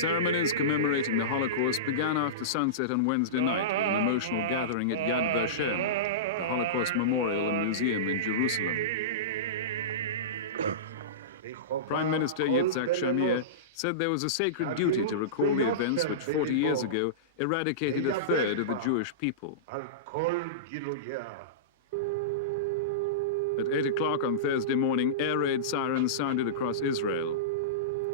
Ceremonies commemorating the Holocaust began after sunset on Wednesday night with an emotional gathering at Yad Veshem, the Holocaust Memorial and Museum in Jerusalem. Prime Minister Ytizhak Shamir said there was a sacred duty to recall the events which 40 years ago eradicated a third of the Jewish people. At 8 o'clock on Thursday morning, air raid sirens sounded across Israel,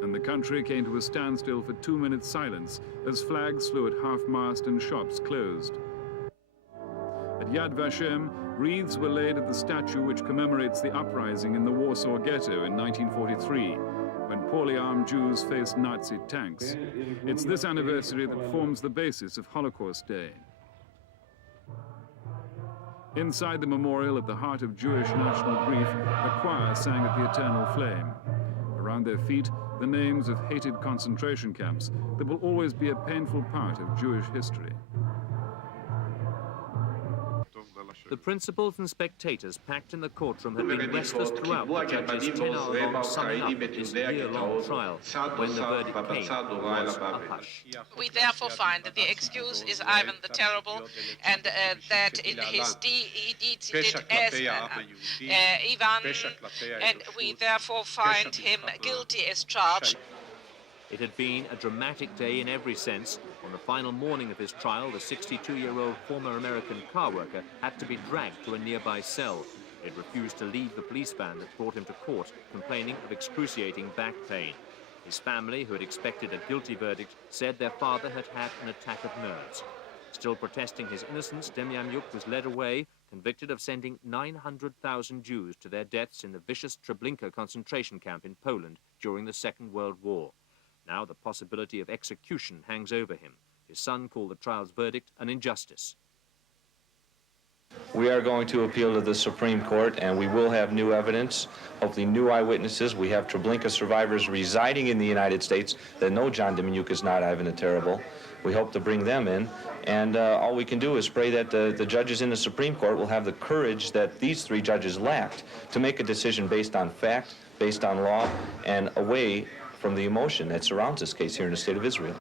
and the country came to a standstill for 2 minutes silence as flags flew at half-mast and shops closed. At Yad Veshem, wreaths were laid at the statue which commemorates the uprising in the Warsaw Ghetto in 1943, when poorly armed Jews faced Nazi tanks. It's this anniversary that forms the basis of Holocaust Day. Inside the memorial, at the heart of Jewish national grief, a choir sang at the eternal flame. Around their feet, the names of hated concentration camps that will always be a painful part of Jewish history. The principals and spectators packed in the courtroom had been restless throughout the judge's 10-hour-long summing up of this year-long trial. When the verdict came, there was a hush. We therefore find that the excuse is Ivan the Terrible, and that in his he did as Ivan, and we therefore find him guilty as charged. It had been a dramatic day in every sense. On the final morning of his trial, the 62-year-old former American car worker had to be dragged to a nearby cell. He had refused to leave the police van that brought him to court, complaining of excruciating back pain. His family, who had expected a guilty verdict, said their father had had an attack of nerves. Still protesting his innocence, Demjanjuk was led away, convicted of sending 900,000 Jews to their deaths in the vicious Treblinka concentration camp in Poland during the Second World War. Now the possibility of execution hangs over him. His son called the trial's verdict an injustice. We are going to appeal to the Supreme Court, and we will have new evidence, hopefully new eyewitnesses. We have Treblinka survivors residing in the United States that know John Demjanjuk is not Ivan the Terrible. We hope to bring them in, and all we can do is pray that the judges in the Supreme Court will have the courage that these three judges lacked to make a decision based on fact, based on law, and away from the emotion that surrounds this case here in the state of Israel.